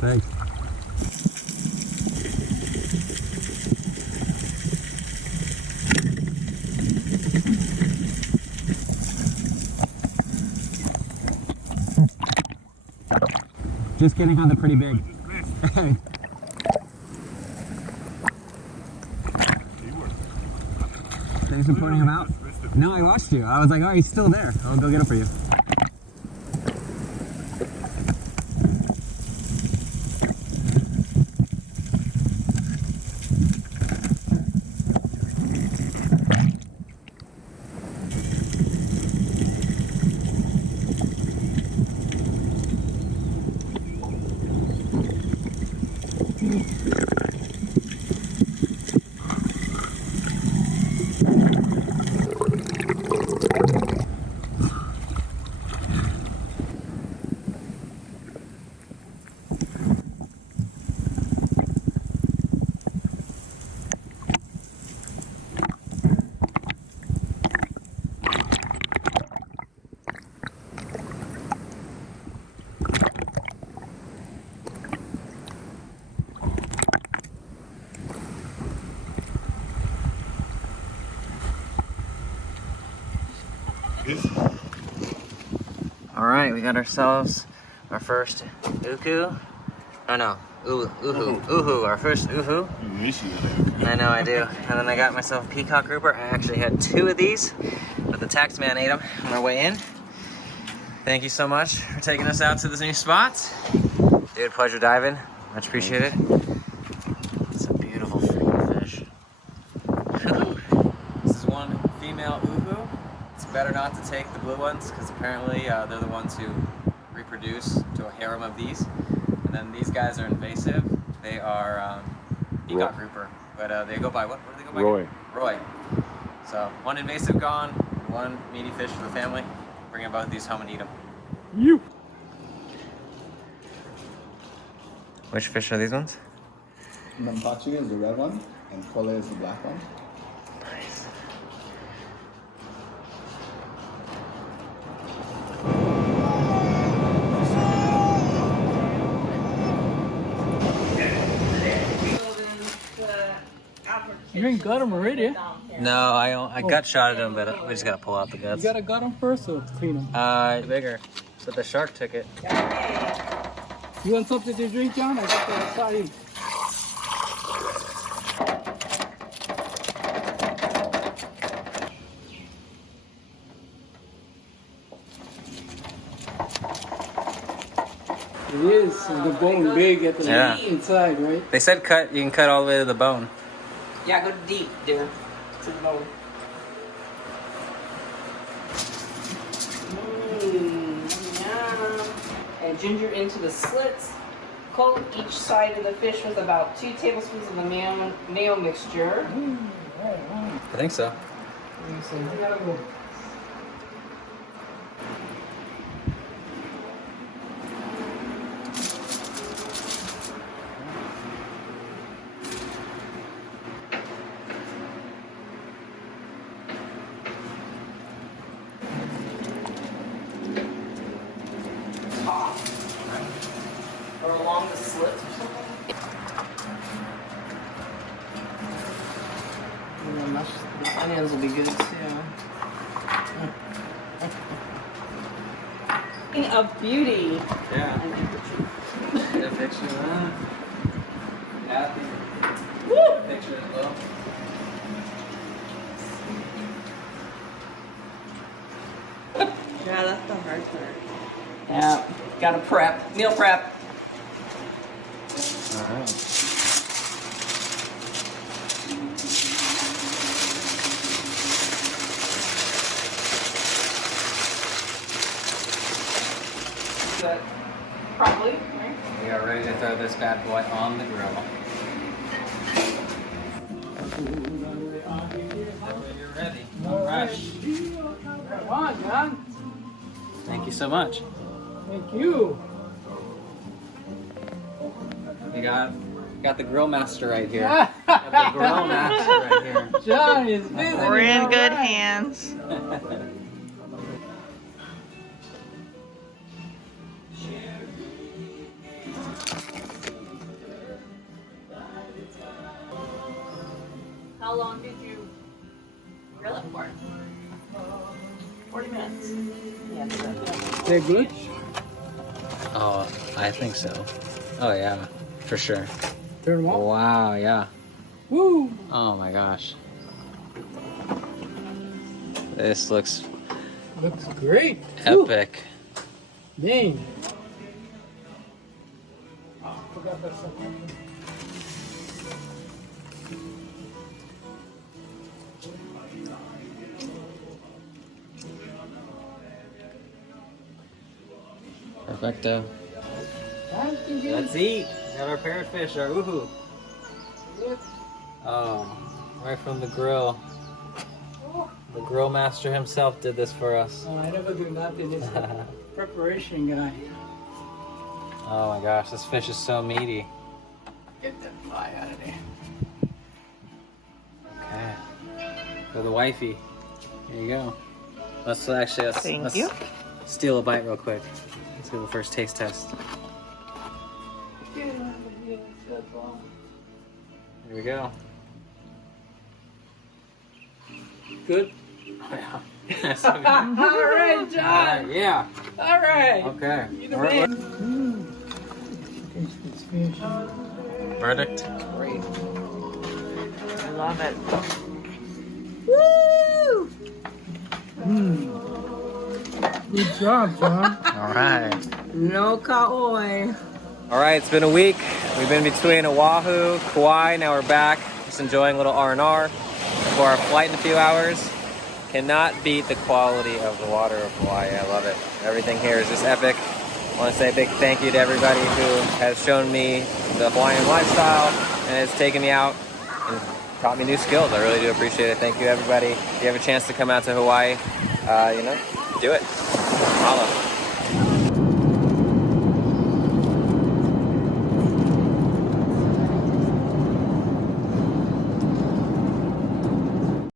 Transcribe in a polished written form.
Thanks. Just kidding, huh? They're pretty big. Thanks for pointing him out. No, I watched you. I was like, oh, he's still there. I'll go get him for you. All right, we got ourselves our first uku. Oh no, uhu, our first uhu. You wish you did. I know I do. And then I got myself a peacock grouper. I actually had 2 of these, but the tax man ate them on our way in. Thank you so much for taking us out to this new spot. Dude, pleasure diving. Much appreciated. It's a beautiful freaking fish. This is one female uhu. It's better not to take the blue ones because apparently they're the ones who reproduce to a harem of these. And then these guys are invasive. They are peacock grouper, but they go by what? What do they go by? Roy. Roy. So one invasive gone, one meaty fish for the family. Bring both these home and eat them. You. Which fish are these ones? Mampachi is the red one, and Kole is the black one. Nice. You ain't got them already. No, I gut shotted them, but we just gotta pull out the guts. You gotta gut them first or clean them? Bigger. But the shark took it. You want something to drink, John? I got the sardine. It is the bone big at the inside, right? They said cut. You can cut all the way to the bone. Yeah, go deep, dear. To the bone. Yum. And ginger into the slits. Coat each side of the fish with about 2 tablespoons of the mayo mixture. I think so. Or along the slits or something. The onions will be good too. Of beauty. Yeah. Get a picture of that. Happy. Woo! Picture as well. Yeah, that's the hard part. Yeah, gotta prep. Meal prep. All right. That properly, right? We are ready to throw this bad boy on the grill. You're ready. No rush. Come on, John. Thank you so much. Thank you. You got the grill master right here. Got the grill master right here. John is busy. We're in good hands. How long did you grill it for? 40 minutes. Yeah, They're good? Oh, I think so. Oh yeah, for sure. Turn them off? Wow, yeah. Woo! Oh my gosh. This looks Looks great. Woo. epic. Dang. Perfecto. Let's eat. Got our parrotfish, our Oahu. Oh, right from the grill. The grill master himself did this for us. Oh, I never do nothing. It's a preparation guy. Oh my gosh, this fish is so meaty. Get that fly out of there. Okay. For the wifey. Here you go. Let's Thank you. steal a bite real quick. Let's do the first taste test. Here we go. Good. Oh, All right, John. yeah. All right. Okay. You're the man. Taste this fish. Verdict. Great. I love it. Good job, John. All right. No Kauai. All right, it's been a week. We've been between Oahu, Kauai, now we're back. Just enjoying a little R&R before our flight in a few hours. Cannot beat the quality of the water of Hawaii. I love it. Everything here is just epic. I want to say a big thank you to everybody who has shown me the Hawaiian lifestyle and has taken me out and taught me new skills. I really do appreciate it. Thank you, everybody. If you have a chance to come out to Hawaii, do it. Mahalo.